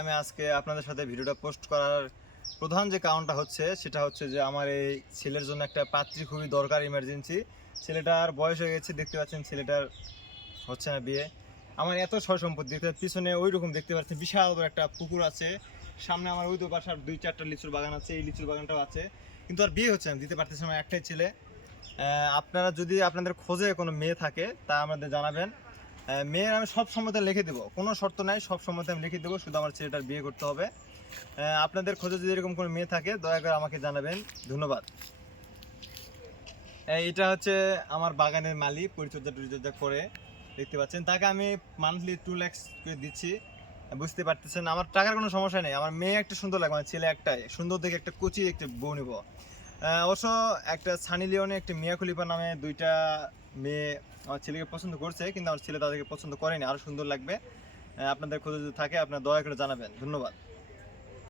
আমি আজকে আপনাদের সাথে ভিডিওটা পোস্ট করার প্রধান যে কারণটা হচ্ছে সেটা হচ্ছে যে আমার এই ছেলের জন্য একটা পাত্রী খুবই দরকার, ইমার্জেন্সি। ছেলেটার বয়স হয়ে গেছে, দেখতে পাচ্ছেন ছেলেটার হচ্ছে না বিয়ে। আমার এত সয় সম্পত্তি, পিছনে ওই রকম দেখতে পাচ্ছেন বিশাল বড় একটা পুকুর আছে, সামনে আমার ওই তো বাসার 2-4টা লিচুর বাগান আছে, এই লিচুর বাগানটাও আছে, কিন্তু আর বিয়ে হচ্ছে না, দিতে পারতেছি না। আমার একটাই ছেলে। আপনারা যদি আপনাদের খোঁজে কোনো মেয়ে থাকে তা আমাদের জানাবেন। মেয়ের আমি সব সময়তে লিখে দেবো, কোনো শর্ত নাই, সব সময়তে আমি লিখে দেবো, শুধু আমার ছেলেটার বিয়ে করতে হবে। আপনাদের খোঁজে যদি এরকম কোনো মেয়ে থাকে দয়া করে আমাকে জানাবেন। ধন্যবাদ। এটা হচ্ছে আমার বাগানের মালিক, পরিচর্যা করে, দেখতে পাচ্ছেন। তাকে আমি মান্থলি 2 লাখ করে দিচ্ছি। বুঝতে পারতেছেন আমার টাকার কোনো সমস্যা নেই, আমার মেয়ে একটা সুন্দর লাগে, আমার ছেলে একটাই সুন্দর দেখে একটা কুচি একটা বউ নিব। অবশ্য একটা সানি লিওনে একটা মিয়া খলিফা নামে 2টা মেয়ে আমার ছেলেকে পছন্দ করছে, কিন্তু আমার ছেলে তাদেরকে পছন্দ করেনি, আরও সুন্দর লাগবে। আপনাদের খোঁজে যদি থাকে আপনারা দয়া করে জানাবেন। ধন্যবাদ।